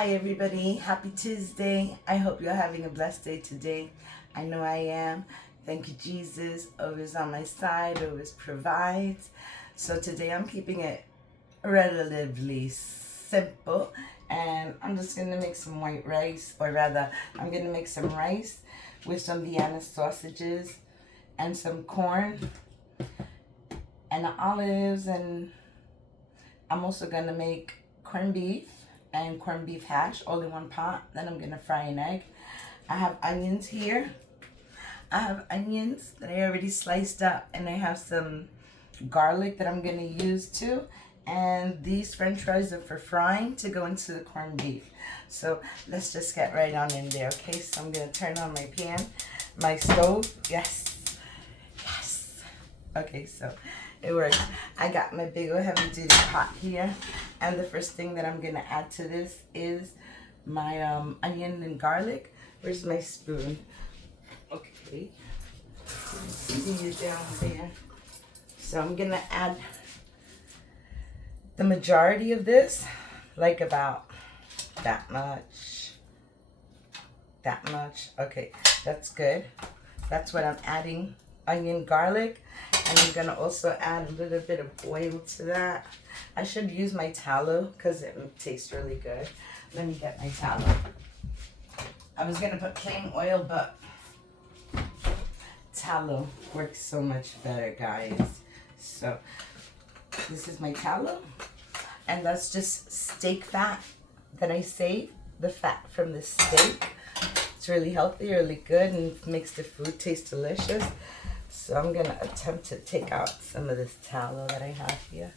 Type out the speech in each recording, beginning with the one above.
Hi everybody, happy Tuesday. I hope you're having a blessed day today. I know I am. Thank you, Jesus. Always on my side, always provides. So today I'm keeping it relatively simple, and I'm just gonna make some white rice, or rather, I'm gonna make some rice with some Vienna sausages and some corn and olives, and I'm also gonna make corned beef and corned beef hash all in one pot. Then I'm gonna fry an egg. I have onions here. I have onions that I already sliced up, and I have some garlic that I'm gonna use too. And these french fries are for frying to go into the corned beef. So let's just get right on in there, okay? So I'm gonna turn on my pan, my stove. Yes. Okay, so it works. I got my big old heavy duty pot here, and the first thing that I'm gonna add to this is my onion and garlic. Where's my spoon? Okay, see you down there. So I'm gonna add the majority of this, like about that much. Okay, that's good. That's what I'm adding. Onion, garlic, and I'm gonna also add a little bit of oil to that. I should use my tallow because it tastes really good. Let me get my tallow. I was gonna put plain oil, but tallow works so much better, guys. So this is my tallow, and that's just steak fat that I save, the fat from the steak. It's really healthy, really good, and makes the food taste delicious. So I'm gonna attempt to take out some of this tallow that I have here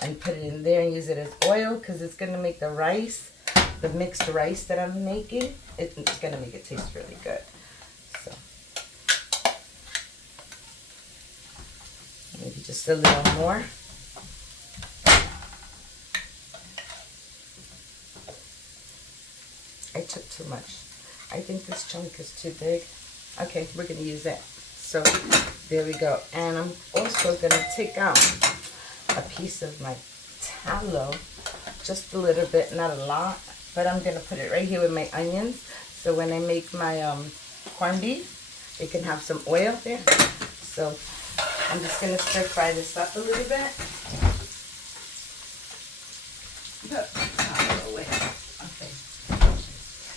and put it in there and use it as oil, because it's gonna make the rice, the mixed rice that I'm making, it's gonna make it taste really good. So maybe just a little more. I took too much. I think this chunk is too big. Okay, we're gonna use it. So there we go. And I'm also gonna take out a piece of my tallow, just a little bit, not a lot, but I'm gonna put it right here with my onions. So when I make my corned beef, it can have some oil there. So I'm just gonna stir fry this up a little bit. Okay.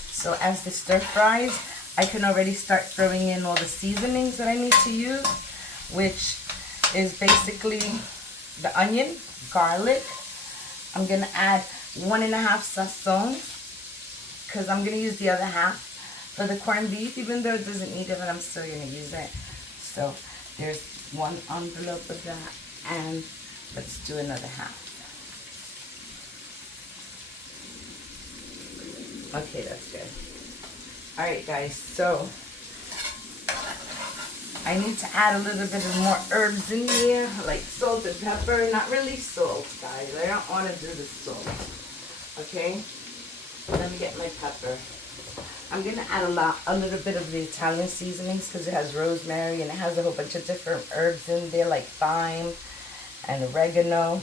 So as the stir fries, I can already start throwing in all the seasonings that I need to use, which is basically the onion, garlic. I'm gonna add 1.5 sazon, because I'm gonna use the other half for the corned beef. Even though it doesn't need it, but I'm still gonna use it. So there's one envelope of that, and let's do another half. Okay, that's good. All right, guys, so I need to add a little bit of more herbs in here, like salt and pepper. Not really salt, guys. I don't want to do the salt. Okay? Let me get my pepper. I'm going to add a little bit of the Italian seasonings, because it has rosemary and it has a whole bunch of different herbs in there, like thyme and oregano.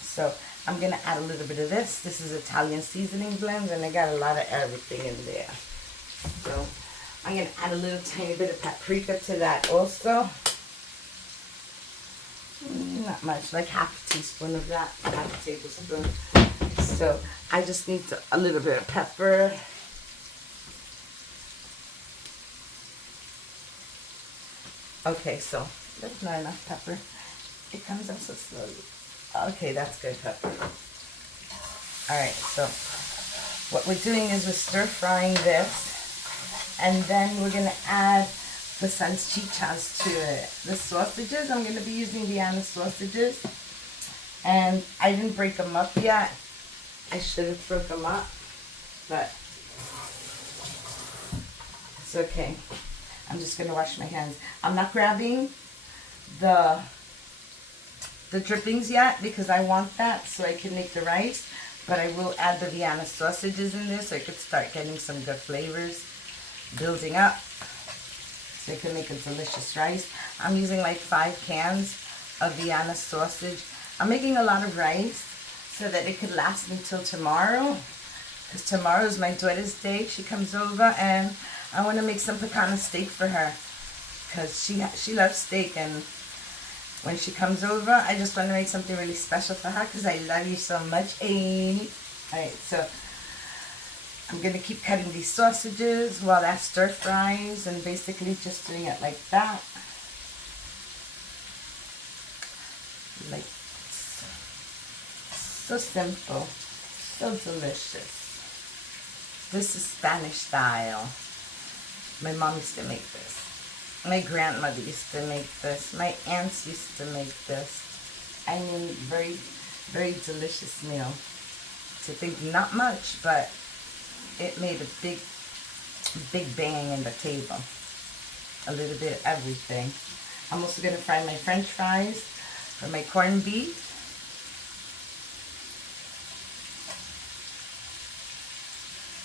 So I'm going to add a little bit of this. This is Italian seasoning blend, and I got a lot of everything in there. So I'm going to add a little tiny bit of paprika to that also. Not much, like half a teaspoon of that, half a tablespoon. So I just need a little bit of pepper. Okay, so that's not enough pepper. It comes up so slowly. Okay, that's good pepper. Alright, so what we're doing is we're stir frying this. And then we're going to add the salchichas to it. The sausages, I'm going to be using Vienna sausages. And I didn't break them up yet. I should have broke them up, but it's okay. I'm just going to wash my hands. I'm not grabbing the drippings yet, because I want that so I can make the rice. But I will add the Vienna sausages in there so I could start getting some good flavors building up, so I can make a delicious rice. I'm using like 5 cans of Vienna sausage. I'm making a lot of rice so that it could last until tomorrow, because tomorrow is my daughter's day. She comes over, and I want to make some pecan steak for her, because she loves steak, and when she comes over, I just want to make something really special for her, because I love you so much, Amy. Alright, so I'm going to keep cutting these sausages while that stir fries, and basically just doing it like that. Like, so simple, so delicious. This is Spanish style. My mom used to make this. My grandmother used to make this. My aunts used to make this. I mean, very, very delicious meal. To think not much, but it made a big, big bang in the table. A little bit of everything. I'm also going to fry my French fries for my corned beef.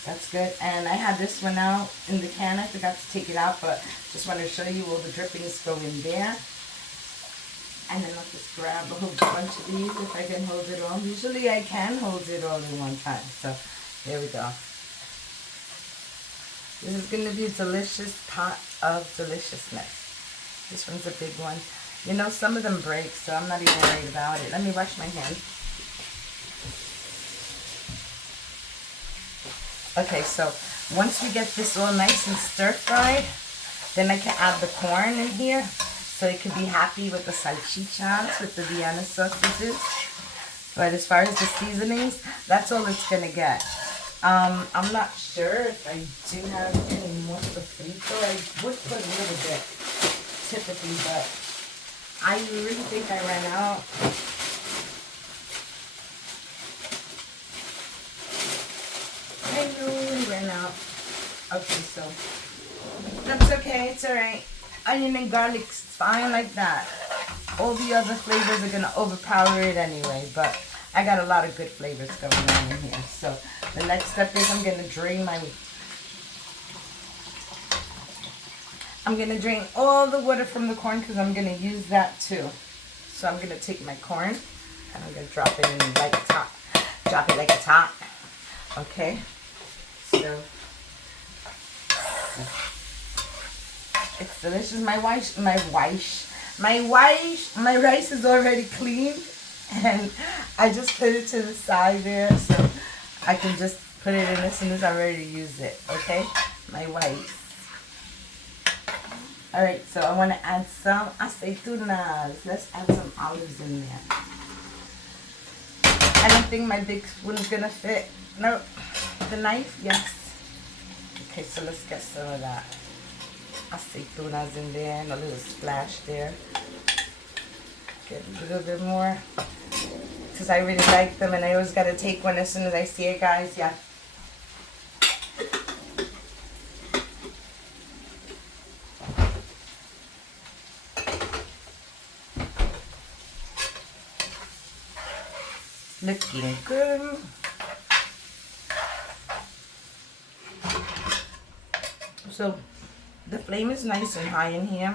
That's good. And I had this one out in the can. I forgot to take it out, but just want to show you all the drippings go in there. And then I'll just grab a whole bunch of these if I can hold it all. Usually I can hold it all in one time. So there we go. This is going to be a delicious pot of deliciousness. This one's a big one. You know, some of them break, so I'm not even worried about it. Let me wash my hands. Okay, so once we get this all nice and stir-fried, then I can add the corn in here, so it can be happy with the salchichas, with the Vienna sausages. But as far as the seasonings, that's all it's going to get. I'm not sure if I do have any more sofrito. I would put a little bit, typically, but I really think I ran out. I really ran out. Okay, so that's okay. It's alright. Onion and garlic's fine like that. All the other flavors are gonna overpower it anyway, but I got a lot of good flavors going on in here. So the next step is I'm gonna drain all the water from the corn, because I'm gonna use that too. So I'm gonna take my corn and I'm gonna drop it in like a tot. Drop it like a tot. Okay. So it's delicious. My rice is already cleaned, and I just put it to the side there, so I can just put it in as soon as I'm ready to use it. Okay, my rice. All right, so I want to add some aceitunas. Let's add some olives in there. I don't think my big spoon is gonna fit. No, the knife, yes. Okay, so let's get some of that aceitunas in there and a little splash there. Get a little bit more, because I really like them, and I always gotta take one as soon as I see it, guys. Yeah. Looking good. So the flame is nice and high in here,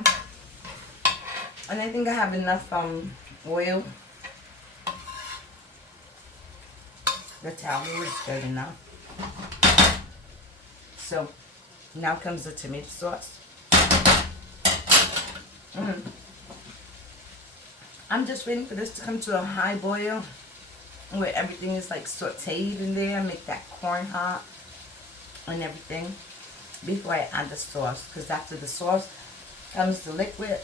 and I think I have enough oil. The towel is good enough. So now comes the tomato sauce. I'm just waiting for this to come to a high boil, where everything is like sauteed in there. Make that corn hot and everything before I add the sauce, because after the sauce comes the liquid,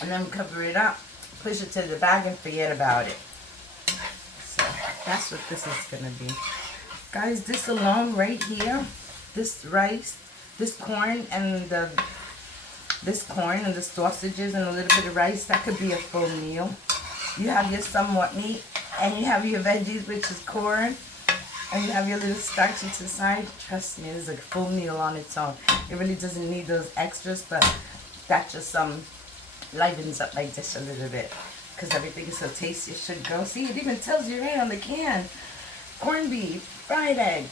and then cover it up, push it to the bag, and forget about it. So that's what this is gonna be, guys. This alone right here, this rice, this corn, and the sausages and a little bit of rice, that could be a full meal. You have your somewhat meat, and you have your veggies, which is corn, and you have your little starchy to the side. Trust me, it's a full meal on its own. It really doesn't need those extras, but that just livens up like this a little bit, because everything is so tasty. It should go. See, it even tells you right on the can. Corned beef, fried egg.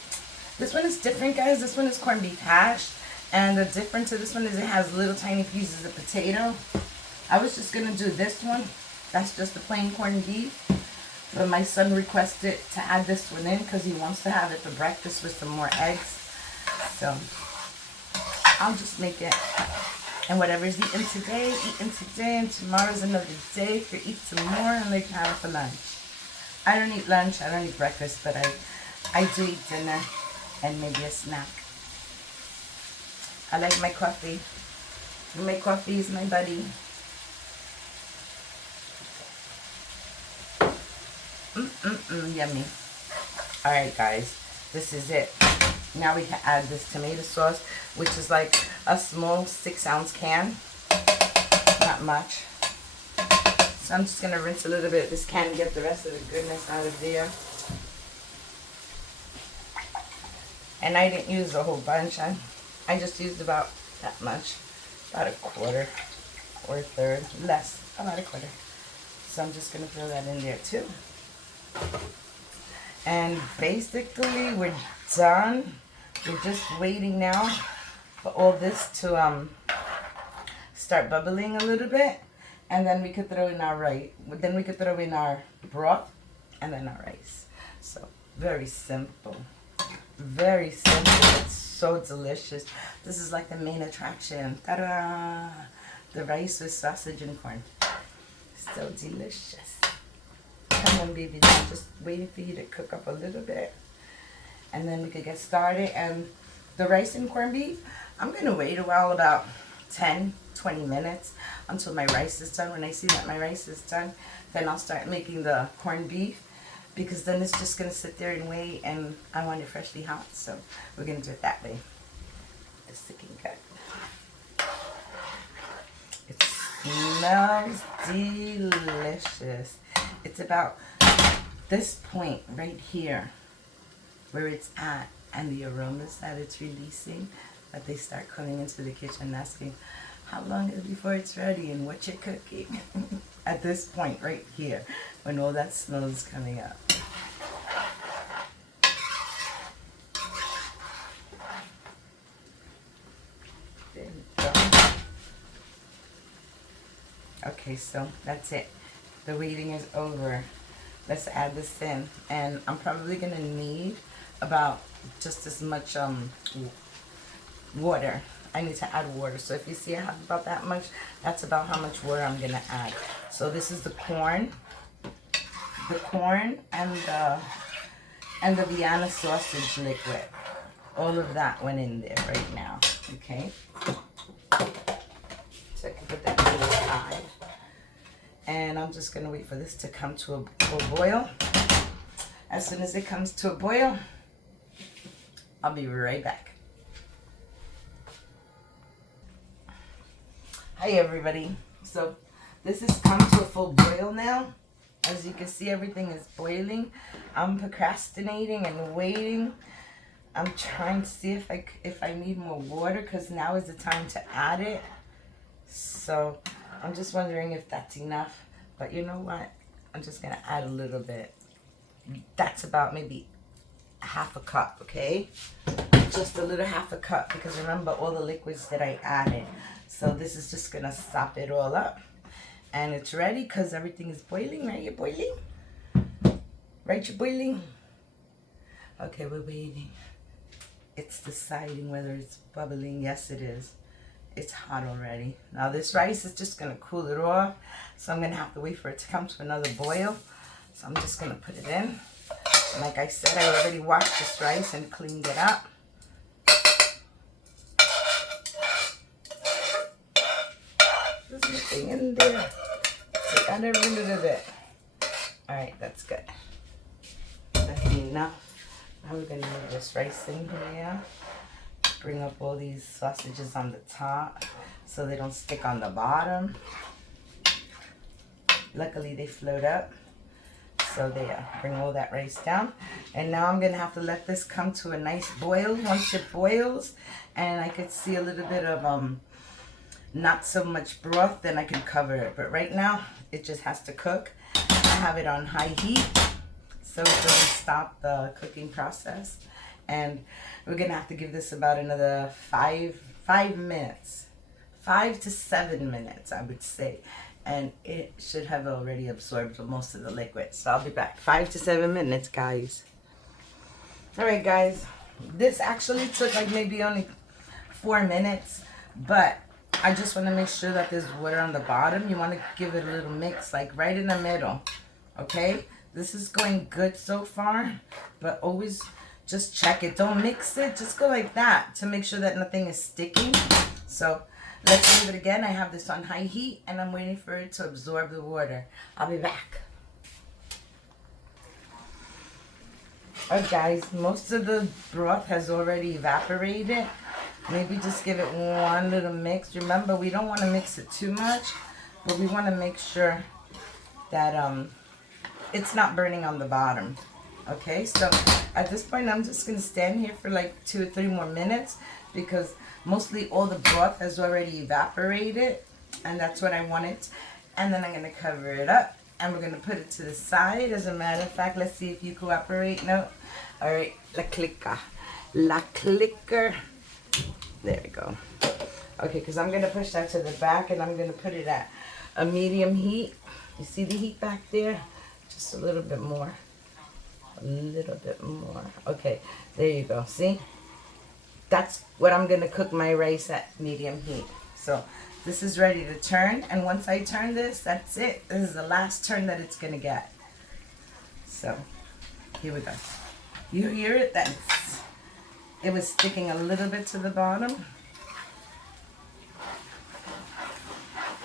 This one is different, guys. This one is corned beef hash, and the difference to this one is it has little tiny pieces of potato. I was just gonna do this one. That's just the plain corned beef. But my son requested to add this one in because he wants to have it for breakfast with some more eggs. So I'll just make it. And whatever's eaten today, and tomorrow's another day for eat some more and they can have it for lunch. I don't eat lunch, I don't eat breakfast, but I do eat dinner and maybe a snack. I like my coffee. My coffee is my buddy. Yummy. Alright guys, this is it. Now we can add this tomato sauce, which is like a small 6-ounce can. Not much. So I'm just going to rinse a little bit of this can and get the rest of the goodness out of there. And I didn't use a whole bunch. I just used about that much. About a quarter or a third. Less. About a quarter. So I'm just going to throw that in there too. And basically we're done. We're just waiting now for all this to start bubbling a little bit. And then we could throw in our rice. Then we could throw in our broth and then our rice. So very simple. Very simple. It's so delicious. This is like the main attraction. Ta-da! The rice with sausage and corn. So delicious. Come on, baby. I'm just waiting for you to cook up a little bit. And then we could get started. And the rice and corned beef, I'm going to wait a while, about 10, 20 minutes until my rice is done. When I see that my rice is done, then I'll start making the corned beef. Because then it's just going to sit there and wait, and I want it freshly hot. So we're going to do it that way. The sticking cut. It smells delicious. It's about this point right here where it's at and the aromas that it's releasing, that they start coming into the kitchen asking how long is it before it's ready and what you're cooking. At this point right here when all that smell is coming up. There you go. Okay, so that's it. The waiting is over. Let's add this in. And I'm probably going to need about just as much water. I need to add water. So if you see I have about that much, that's about how much water I'm going to add. So this is the corn. The corn and the Vienna sausage liquid. All of that went in there right now. Okay. So I can put that to the side. And I'm just going to wait for this to come to a boil. As soon as it comes to a boil, I'll be right back. Hi everybody. So this has come to a full boil now. As you can see, everything is boiling. I'm procrastinating and waiting. I'm trying to see if I need more water, because now is the time to add it. So I'm just wondering if that's enough. But you know what? I'm just going to add a little bit. That's about maybe half a cup, okay? Just a little half a cup, because remember all the liquids that I added. So this is just going to sop it all up. And it's ready because everything is boiling, right? You're boiling? Right, you're boiling? Okay, we're waiting. It's deciding whether it's bubbling. Yes, it is. It's hot already. Now this rice is just going to cool it off. So I'm going to have to wait for it to come to another boil. So I'm just going to put it in. And like I said, I already washed this rice and cleaned it up. There's nothing in there. So add every little bit. Alright, that's good. That's enough. Now we're going to move this rice in here. Bring up all these sausages on the top so they don't stick on the bottom. Luckily they float up. So there, bring all that rice down. And now I'm going to have to let this come to a nice boil. Once it boils and I could see a little bit of not so much broth, then I can cover it. But right now it just has to cook. I have it on high heat so it doesn't stop the cooking process. And we're going to have to give this about another 5 minutes. 5 to 7 minutes, I would say. and it should have already absorbed most of the liquid. So I'll be back. 5 to 7 minutes, guys. All right, guys. This actually took like maybe only 4 minutes, but I just want to make sure that there's water on the bottom. You want to give it a little mix, like right in the middle. Okay? This is going good so far, but always just check it. Don't mix it. Just go like that to make sure that nothing is sticking. So let's leave it again. I have this on high heat, and I'm waiting for it to absorb the water. I'll be back. Alright, guys, most of the broth has already evaporated. Maybe just give it one little mix. Remember, we don't want to mix it too much, but we want to make sure that it's not burning on the bottom. Okay, so at this point, I'm just going to stand here for like 2 or 3 more minutes because mostly all the broth has already evaporated, and that's what I wanted. And then I'm going to cover it up, and we're going to put it to the side. As a matter of fact, let's see if you cooperate. No? All right, la clicker. La clicker. There we go. Okay, because I'm going to push that to the back, and I'm going to put it at a medium heat. You see the heat back there? Just a little bit more. A little bit more. Okay, there you go. See? That's what I'm going to cook my rice at medium heat. So this is ready to turn, and once I turn this, that's it. This is the last turn that it's going to get. So here we go. You hear it? It was sticking a little bit to the bottom.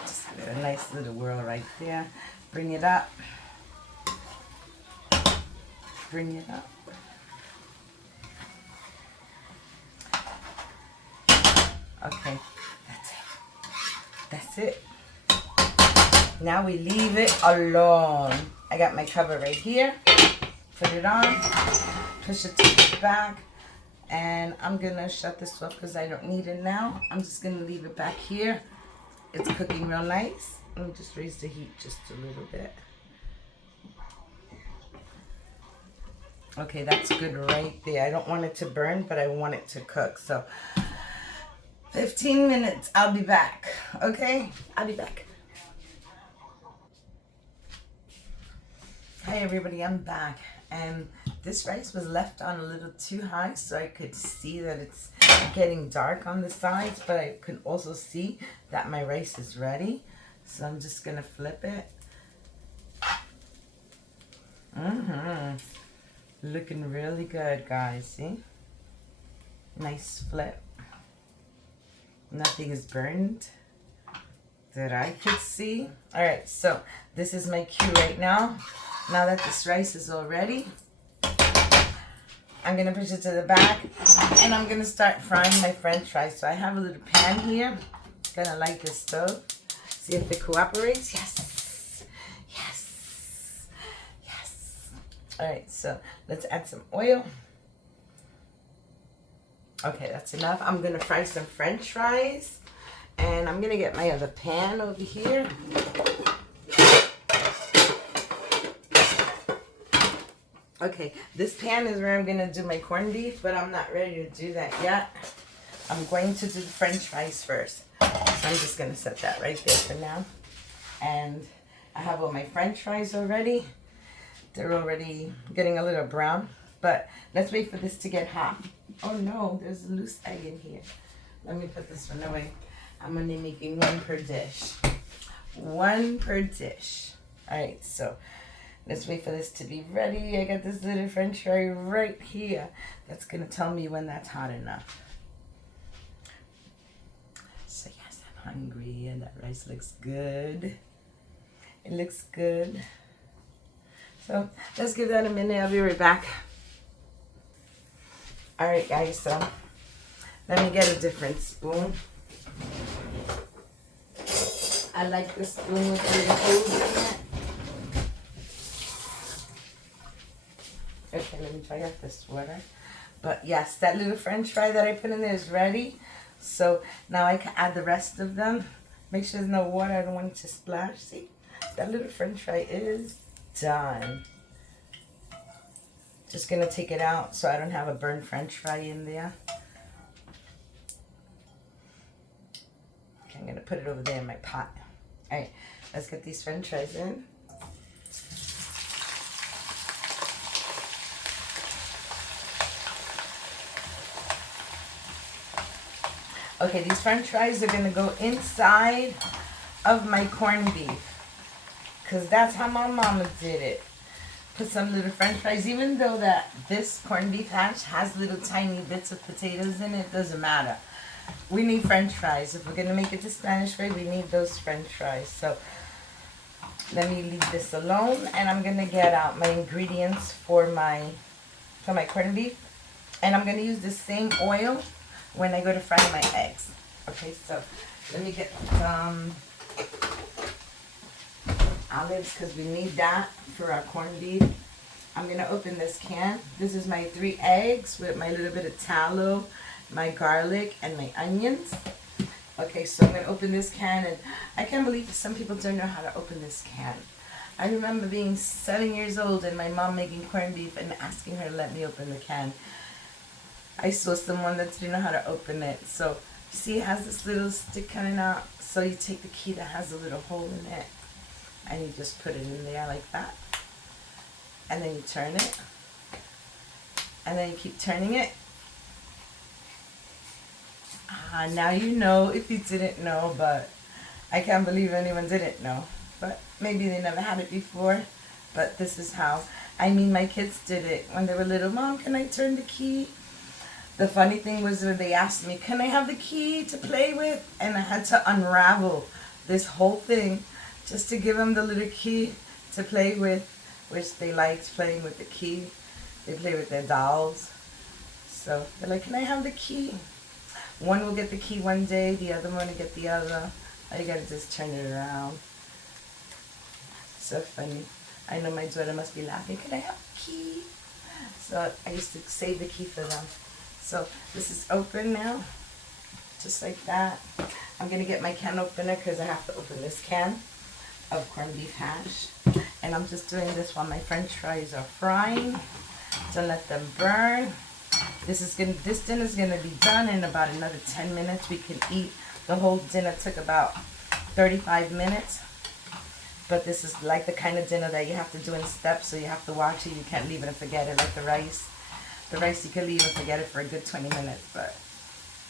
Just give it a nice little whirl right there. Bring it up. Bring it up. Okay, that's it. Now we leave it alone. I got my cover right here. Put it on, push it to the back, and I'm gonna shut this off because I don't need it now. I'm just gonna leave it back here. It's cooking real nice. Let me just raise the heat just a little bit. Okay, that's good right there. I don't want it to burn, but I want it to cook. So 15 minutes, I'll be back. Okay, I'll be back. Hi everybody, I'm back. And this rice was left on a little too high, so I could see that it's getting dark on the sides, but I could also see that my rice is ready. So I'm just gonna flip it. Looking really good, guys. See? Nice flip. Nothing is burned that I could see. All right, so this is my cue right now. Now that this rice is all ready, I'm gonna push it to the back, and I'm gonna start frying my French fries. So I have a little pan here. Gonna light the stove. See if it cooperates. Yes, yes, yes. All right, so let's add some oil. Okay, that's enough. I'm gonna fry some French fries, and I'm gonna get my other pan over here. Okay, this pan is where I'm gonna do my corned beef, but I'm not ready to do that yet. I'm going to do the French fries first. So I'm just gonna set that right there for now. And I have all my French fries already. They're already getting a little brown, but let's wait for this to get hot. Oh no, there's a loose egg in here. Let me put this one away. I'm only making 1 per dish. 1 per dish. All right, so let's wait for this to be ready. I got this little French fry right here. That's gonna tell me when that's hot enough. So yes, I'm hungry, and that rice looks good. It looks good. So let's give that a minute. I'll be right back. All right, guys, so let me get a different spoon. I like the spoon with little holes in it. Okay, let me dry off this water. But yes, that little French fry that I put in there is ready. So now I can add the rest of them. Make sure there's no water. I don't want it to splash. See, that little French fry is done. Just gonna take it out so I don't have a burnt French fry in there. Okay, I'm gonna put it over there in my pot. All right, Let's get these french fries in. Okay, these french fries are going to go inside of my corned beef. Because that's how my mama did it. Put some little french fries. Even though that this corned beef hash has little tiny bits of potatoes in it, doesn't matter. We need french fries. If we're going to make it to Spanish fry, we need those french fries. So let me leave this alone. And I'm going to get out my ingredients for my corned beef. And I'm going to use the same oil when I go to fry my eggs. Okay, so let me get some olives because we need that for our corned beef. I'm going to open this can. This is my 3 eggs with my little bit of tallow, my garlic, and my onions. Okay, so I'm going to open this can, and I can't believe that some people don't know how to open this can. I remember being 7 years old and my mom making corned beef and asking her to let me open the can. I saw someone that didn't know how to open it. So, see, it has this little stick coming out. So you take the key that has a little hole in it, and you just put it in there like that. And then you turn it. And then you keep turning it. Now you know if you didn't know, but I can't believe anyone didn't know. But maybe they never had it before. But this is how. I mean, my kids did it when they were little. Mom, can I turn the key? The funny thing was when they asked me, can I have the key to play with? And I had to unravel this whole thing just to give them the little key to play with, which they liked playing with the key. They play with their dolls. So they're like, can I have the key? One will get the key one day, the other one will get the other. All you gotta just turn it around. So funny. I know my daughter must be laughing. Can I have the key? So I used to save the key for them. So this is open now, just like that. I'm going to get my can opener because I have to open this can of corned beef hash. And I'm just doing this while my french fries are frying. Don't let them burn. This dinner is going to be done in about another 10 minutes. We can eat. The whole dinner took about 35 minutes. But this is like the kind of dinner that you have to do in steps, so you have to watch it. You can't leave it and forget it like the rice. The rice you can leave and forget it for a good 20 minutes, but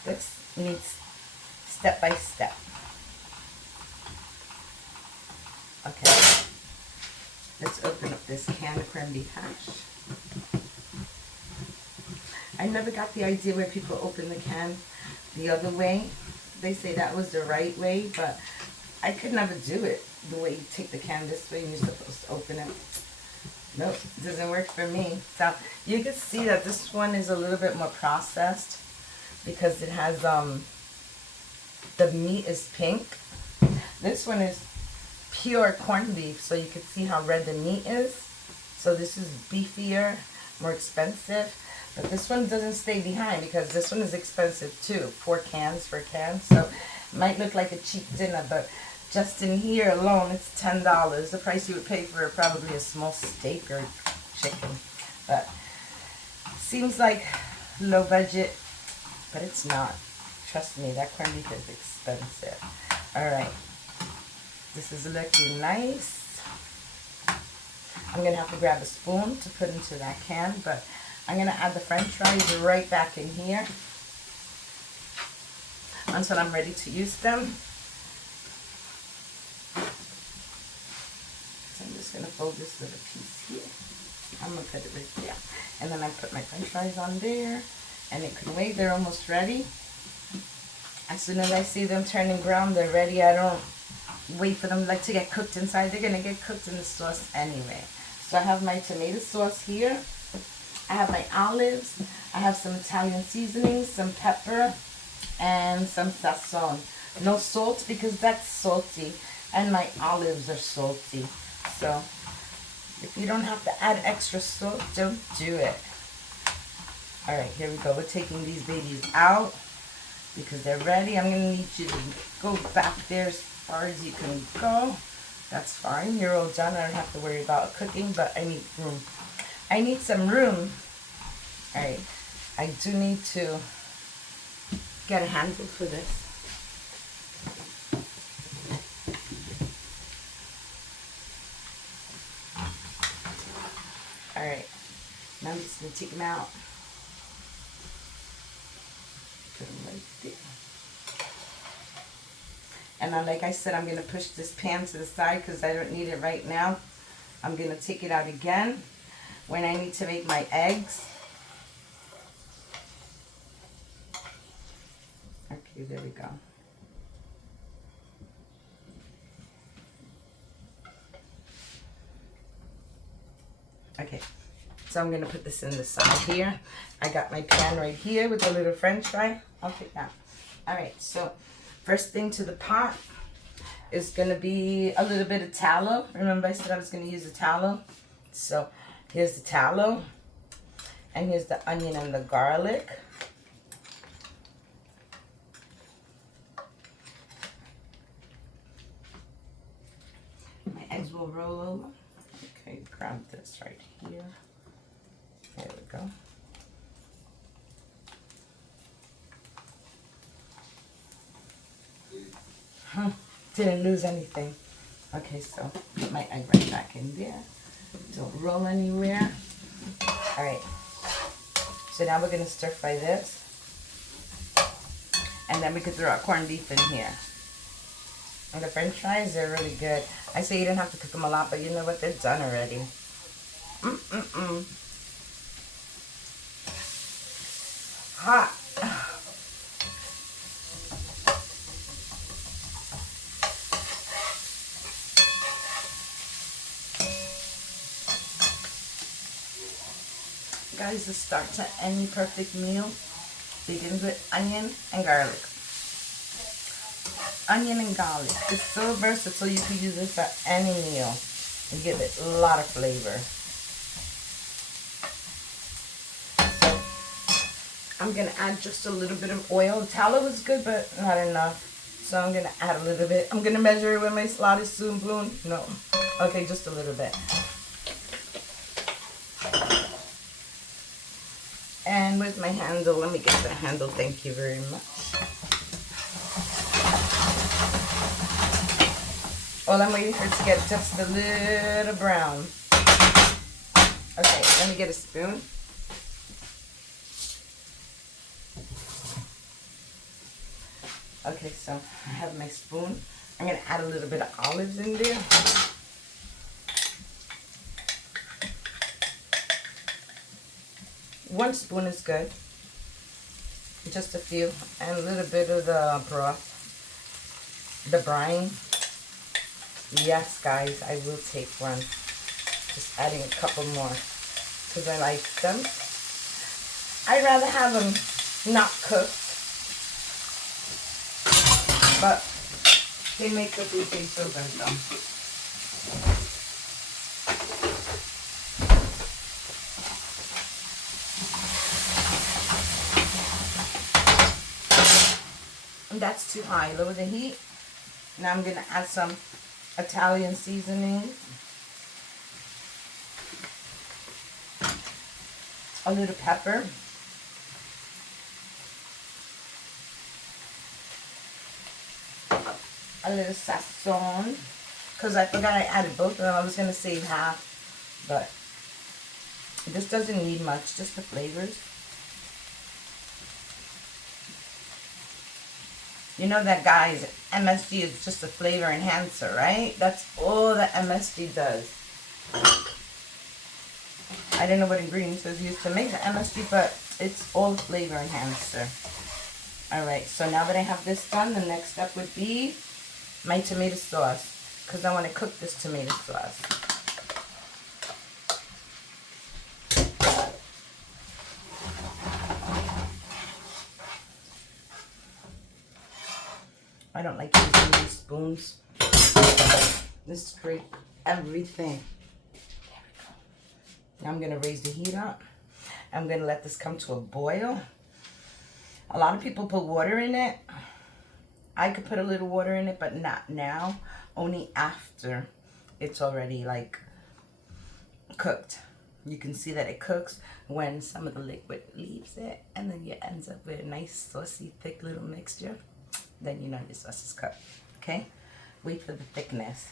this needs step by step. Okay, let's open up this can of corned beef hash. I never got the idea where people open the can the other way. They say that was the right way, but I could never do it the way you take the can this way and you're supposed to open it. Nope, doesn't work for me. So you can see that this one is a little bit more processed because it has the meat is pink. This one is pure corned beef, so you can see how red the meat is. So this is beefier, more expensive. But this one doesn't stay behind because this one is expensive too. 4 cans for a can, so it might look like a cheap dinner, but just in here alone, it's $10. The price you would pay for probably a small steak or chicken. But seems like low budget, but it's not. Trust me, that corned beef is expensive. All right, this is looking nice. I'm gonna have to grab a spoon to put into that can, but I'm gonna add the french fries right back in here until I'm ready to use them. I'm just going to fold this little piece here. I'm going to put it right there. And then I put my french fries on there. And it can wait. They're almost ready. As soon as I see them turning brown, they're ready. I don't wait for them to get cooked inside. They're going to get cooked in the sauce anyway. So I have my tomato sauce here. I have my olives. I have some Italian seasonings, some pepper, and some sazon. No salt because that's salty. And my olives are salty. So, if you don't have to add extra salt, don't do it. Alright, here we go. We're taking these babies out because they're ready. I'm going to need you to go back there as far as you can go. That's fine. You're all done. I don't have to worry about cooking, but I need room. I need some room. Alright, I do need to get a handle for this. Alright, now I'm just going to take them out. Put them right there. And then, like I said, I'm going to push this pan to the side because I don't need it right now. I'm going to take it out again when I need to make my eggs. Okay, there we go. Okay, so I'm going to put this in the side here. I got my pan right here with a little french fry. I'll take that. Alright, so first thing to the pot is going to be a little bit of tallow. Remember I said I was going to use the tallow? So here's the tallow. And here's the onion and the garlic. My eggs will roll over. Okay, grab this right here. There we go. Didn't lose anything. Okay, so put my egg right back in there. Don't roll anywhere. Alright. So now we're going to stir fry this. And then we could throw our corned beef in here. And the french fries, they're really good. I say you didn't have to cook them a lot, but you know what? They're done already. Hot. Guys, the start to any perfect meal begins with onion and garlic. Onion and garlic. It's so versatile, you can use it for any meal and give it a lot of flavor. So I'm going to add just a little bit of oil. The tallow is good, but not enough. So I'm going to add a little bit. I'm going to measure it with my slotted spoon. No. Okay, just a little bit. And where's my handle? Let me get the handle. Thank you very much. All I'm waiting for it to get just a little brown. Okay, let me get a spoon. Okay, so I have my spoon. I'm going to add a little bit of olives in there. One spoon is good. Just a few. And a little bit of the broth. The brine. Yes, guys, I will take one. Just adding a couple more. Because I like them. I'd rather have them not cooked. But they make the food taste so good though. And that's too high. Lower the heat. Now I'm going to add some Italian seasoning. A little pepper. A little sazon. Because I forgot I added both of them. I was going to save half. But this doesn't need much. Just the flavors. You know that, guys, MSG is just a flavor enhancer, right? That's all that MSG does. I don't know what ingredients was used to make the MSG, but it's all flavor enhancer. Alright, so now that I have this done, the next step would be my tomato sauce. Because I want to cook this tomato sauce. I don't like using these spoons. This scrape everything. There we go. Now I'm going to raise the heat up. I'm going to let this come to a boil. A lot of people put water in it. I could put a little water in it, but not now. Only after it's already like cooked. You can see that it cooks when some of the liquid leaves it. And then it ends up with a nice, saucy, thick little mixture. Then you know your sauce is cooked. Okay? Wait for the thickness.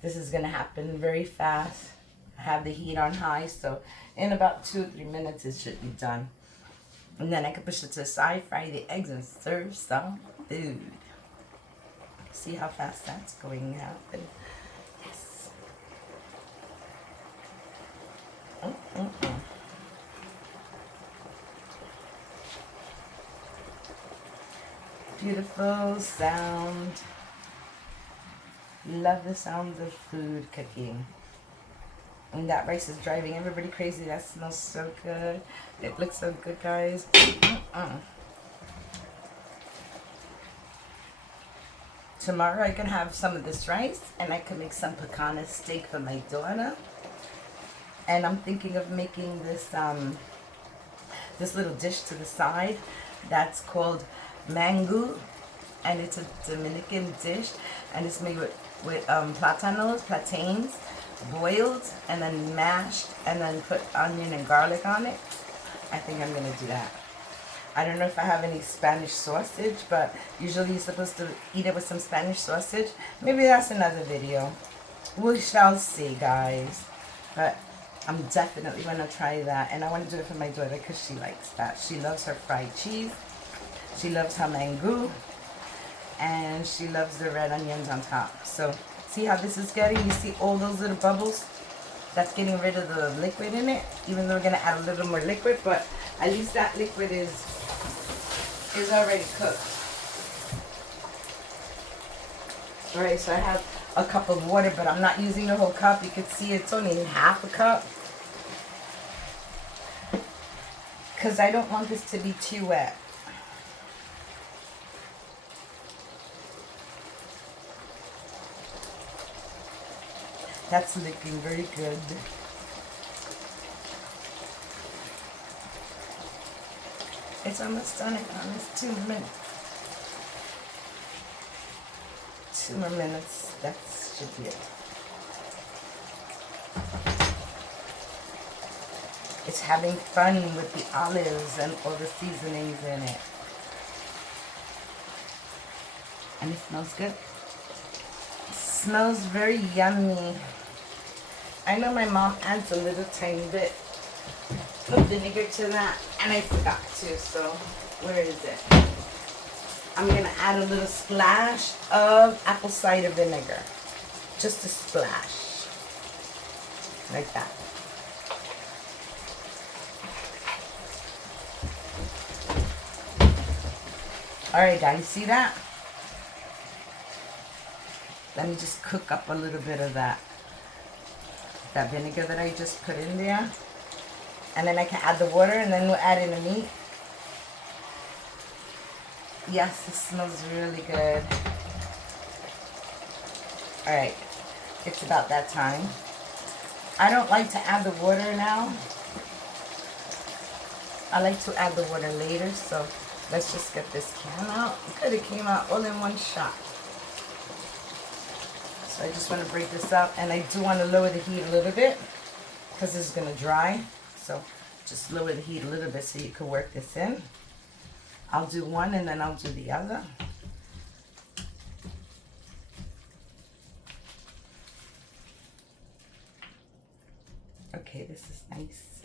This is going to happen very fast. I have the heat on high, so in about 2 or 3 minutes it should be done. And then I can push it to the side, fry the eggs, and serve some food. See how fast that's going now. Yes. Beautiful sound. Love the sound of food cooking. And that rice is driving everybody crazy. That smells so good. It looks so good, guys. Tomorrow I can have some of this rice and I can make some picana steak for my daughter. And I'm thinking of making this this little dish to the side that's called mango, and it's a Dominican dish, and it's made with plantains, boiled and then mashed, and then put onion and garlic on it. I think I'm gonna do that. I don't know if I have any Spanish sausage, but usually you're supposed to eat it with some Spanish sausage. Maybe that's another video. We shall see, guys. But I'm definitely gonna try that, and I want to do it for my daughter because she likes that. She loves her fried cheese. She loves her mango, and she loves the red onions on top. So see how this is getting? You see all those little bubbles? That's getting rid of the liquid in it, even though we're gonna add a little more liquid, but at least that liquid is already cooked. All right, so I have a cup of water, but I'm not using the whole cup. You can see it's only half a cup, because I don't want this to be too wet. That's looking very good. It's almost done. I promise. 2 more minutes. 2 more minutes. That should be it. It's having fun with the olives and all the seasonings in it. And it smells good. It smells very yummy. I know my mom adds a little tiny bit of vinegar to that, and I forgot to, so where is it? I'm going to add a little splash of apple cider vinegar. Just a splash. Like that. Alright guys, see that? Let me just cook up a little bit of that vinegar that I just put in there. And then I can add the water, and then we'll add in the meat. Yes, it smells really good. Alright, it's about that time. I don't like to add the water now. I like to add the water later, so let's just get this can out. It could have came out all in one shot. So I just want to break this up, and I do want to lower the heat a little bit because it's going to dry. So just lower the heat a little bit so you can work this in. I'll do one and then I'll do the other. Okay, this is nice.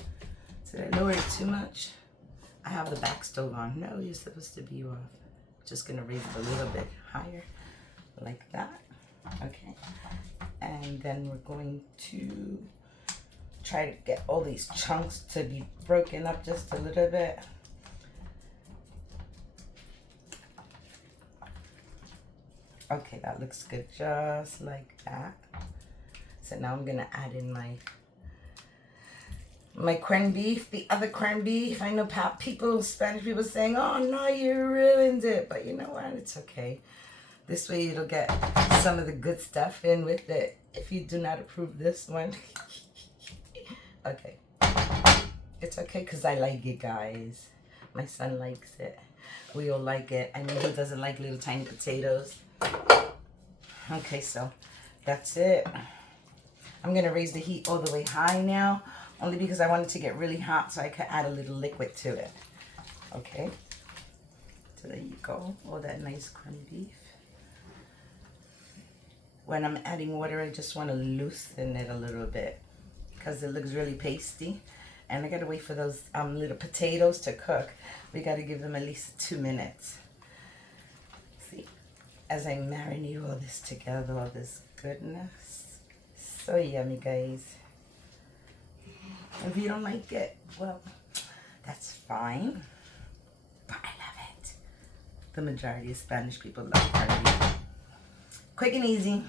Did I lower it too much? I have the back stove on. No, you're supposed to be off. Just going to raise it a little bit higher like that. Okay, and then we're going to try to get all these chunks to be broken up just a little bit. Okay, that looks good, just like that. So now I'm gonna add in my corned beef, the other corned beef. I know Spanish people saying, oh no, you ruined it, but you know what, it's okay. This way it'll get some of the good stuff in with it. If you do not approve this one. Okay. It's okay because I like it, guys. My son likes it. We all like it. I mean, who doesn't like little tiny potatoes? Okay, so that's it. I'm going to raise the heat all the way high now. Only because I want it to get really hot so I can add a little liquid to it. Okay. So there you go. All that nice corned beef. When I'm adding water, I just want to loosen it a little bit because it looks really pasty. And I gotta wait for those little potatoes to cook. We gotta give them at least 2 minutes. See, as I marinate all this together, all this goodness. So yummy, guys. If you don't like it, well, that's fine. But I love it. The majority of Spanish people love carne. Quick and easy.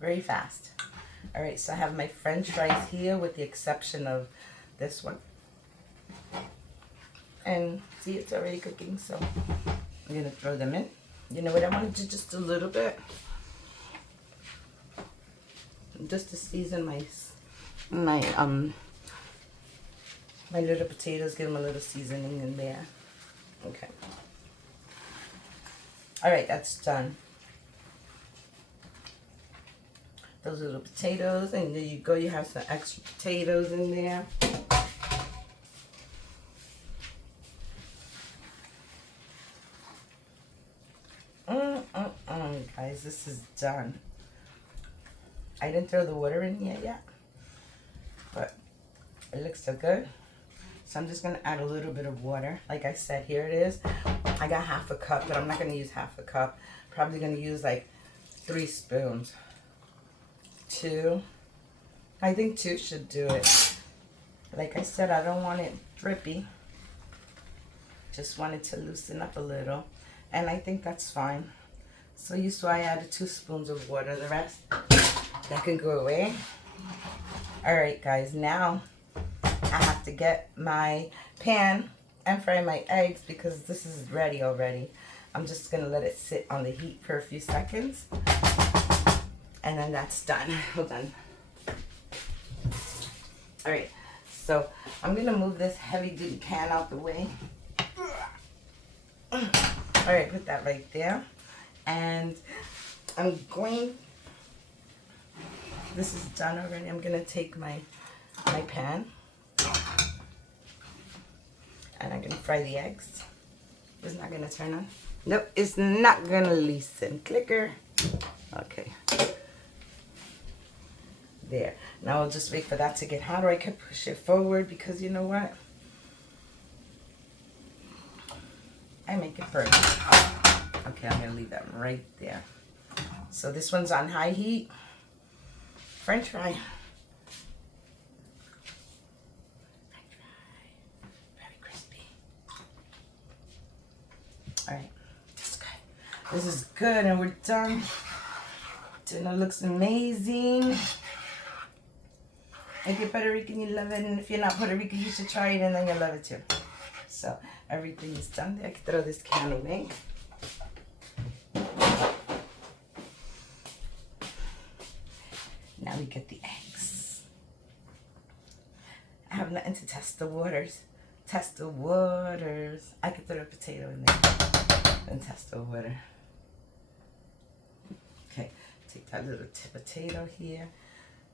Very fast. Alright, so I have my French fries here with the exception of this one. And see, it's already cooking, so I'm going to throw them in. You know what, I want to do just a little bit. Just to season my little potatoes, give them a little seasoning in there. Okay. Alright, that's done. Those little potatoes, and there you go, you have some extra potatoes in there. Guys, this is done. I didn't throw the water in yet, but it looks so good. So I'm just going to add a little bit of water. Like I said, here it is. I got half a cup, but I'm not going to use half a cup. Probably going to use like 3 spoons. 2. I think 2 should do it. Like I said, I don't want it drippy. Just want it to loosen up a little. And I think that's fine. So you saw I added 2 spoons of water. The rest, that can go away. Alright guys, now I have to get my pan and fry my eggs because this is ready already. I'm just going to let it sit on the heat for a few seconds. And then that's done. Hold on. Alright, so I'm going to move this heavy duty pan out the way. Alright, put that right there. And I'm going, this is done already. I'm going to take my pan. And I'm going to fry the eggs. It's not going to turn on. Nope, it's not going to loosen. Clicker. Okay. There. Now I'll just wait for that to get hot, or I can push it forward because you know what? I make it burn. Okay, I'm going to leave that right there. So this one's on high heat. French fry. French fry. Very crispy. Alright. This is good. This is good and we're done. Dinner looks amazing. If you're Puerto Rican, you love it. And if you're not Puerto Rican, you should try it and then you'll love it too. So everything is done there. I can throw this can away. Now we get the eggs. I have nothing to test the waters. Test the waters. I could throw a potato in there and test the water. Okay, take that little potato here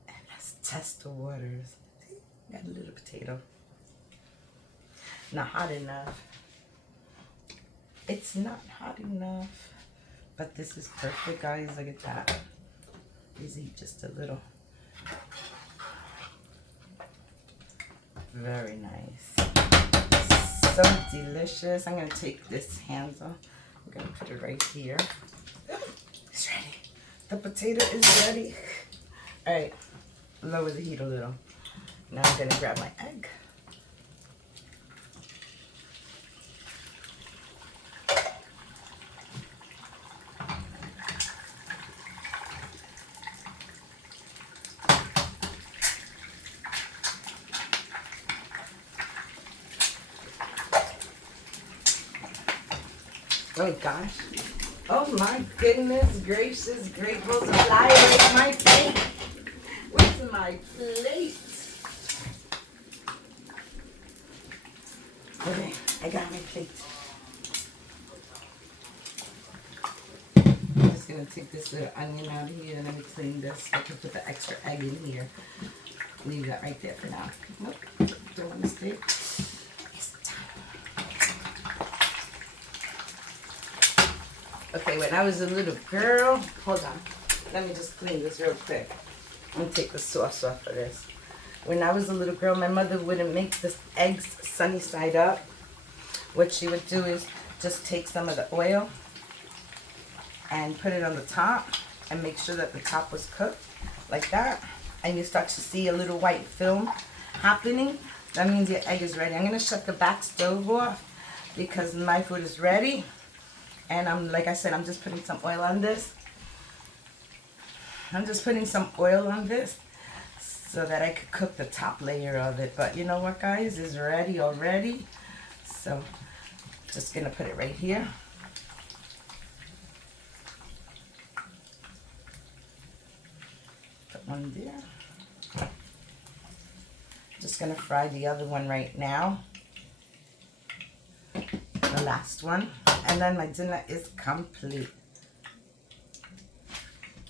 and let's test the waters. See, got a little potato. Not hot enough. It's not hot enough. But this is perfect, guys. Look at that. Please eat just a little. Very nice. So delicious. I'm going to take this handle. I'm going to put it right here. It's ready. The potato is ready. Alright. Lower the heat a little. Now I'm going to grab my egg. Oh gosh. Oh my goodness gracious, grateful to fly away my plate. Where's my plate? Okay, I got my plate. I'm just gonna take this little onion out of here and let me clean this. I can put the extra egg in here. Leave that right there for now. Nope, don't want to stay. Okay, when I was a little girl, hold on. Let me just clean this real quick. I'm gonna take the sauce off of this. When I was a little girl, my mother wouldn't make the eggs sunny side up. What she would do is just take some of the oil and put it on the top and make sure that the top was cooked like that. And you start to see a little white film happening. That means your egg is ready. I'm going to shut the back stove off because my food is ready. And like I said, I'm just putting some oil on this. I'm just putting some oil on this so that I could cook the top layer of it. But you know what, guys? It's ready already. So just going to put it right here. Put one there. Just going to fry the other one right now. The last one. And then my dinner is complete.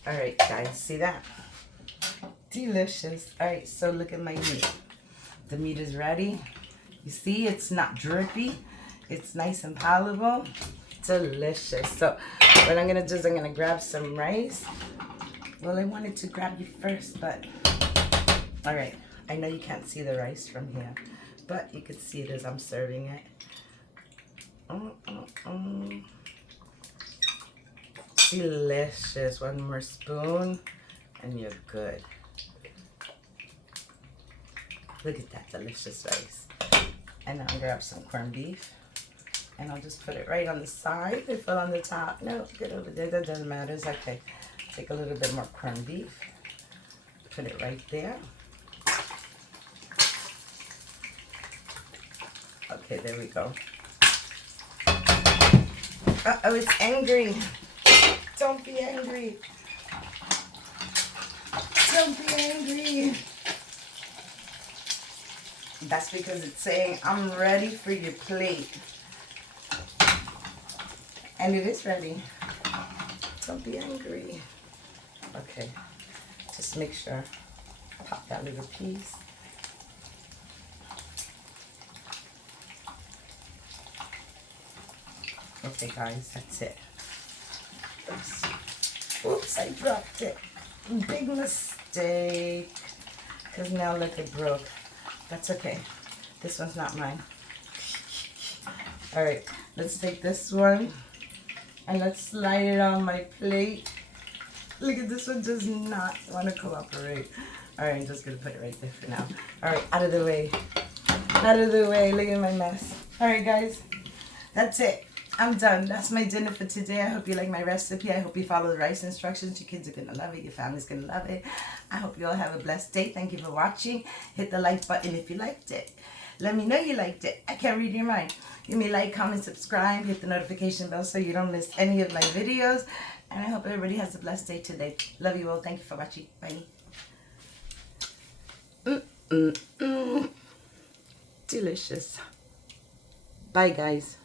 Alright guys, see that? Delicious. Alright, so look at my meat. The meat is ready. You see, it's not drippy. It's nice and palatable. Delicious. So what I'm going to do is I'm going to grab some rice. Well, I wanted to grab you first, but alright. I know you can't see the rice from here, but you can see it as I'm serving it. Delicious. One more spoon and you're good. Look at that delicious rice. And now I'll grab some corned beef and I'll just put it right on the side. It fell on the top. No, get over there. That doesn't matter. It's okay. Take a little bit more corned beef. Put it right there. Okay, there we go. Uh-oh, it's angry. Don't be angry. Don't be angry. That's because it's saying, I'm ready for your plate. And it is ready. Don't be angry. Okay, just make sure. Pop that little piece. Okay guys, that's it. Oops, I dropped it. Big mistake. Because now look, it broke. That's okay. This one's not mine. Alright, let's take this one and let's slide it on my plate. Look at this one, does not want to cooperate. Alright, I'm just going to put it right there for now. Alright, out of the way. Out of the way. Look at my mess. Alright guys, that's it. I'm done. That's my dinner for today. I hope you like my recipe. I hope you follow the rice instructions. Your kids are going to love it. Your family's going to love it. I hope you all have a blessed day. Thank you for watching. Hit the like button if you liked it. Let me know you liked it. I can't read your mind. Give me a like, comment, subscribe. Hit the notification bell so you don't miss any of my videos. And I hope everybody has a blessed day today. Love you all. Thank you for watching. Bye. Delicious. Bye, guys.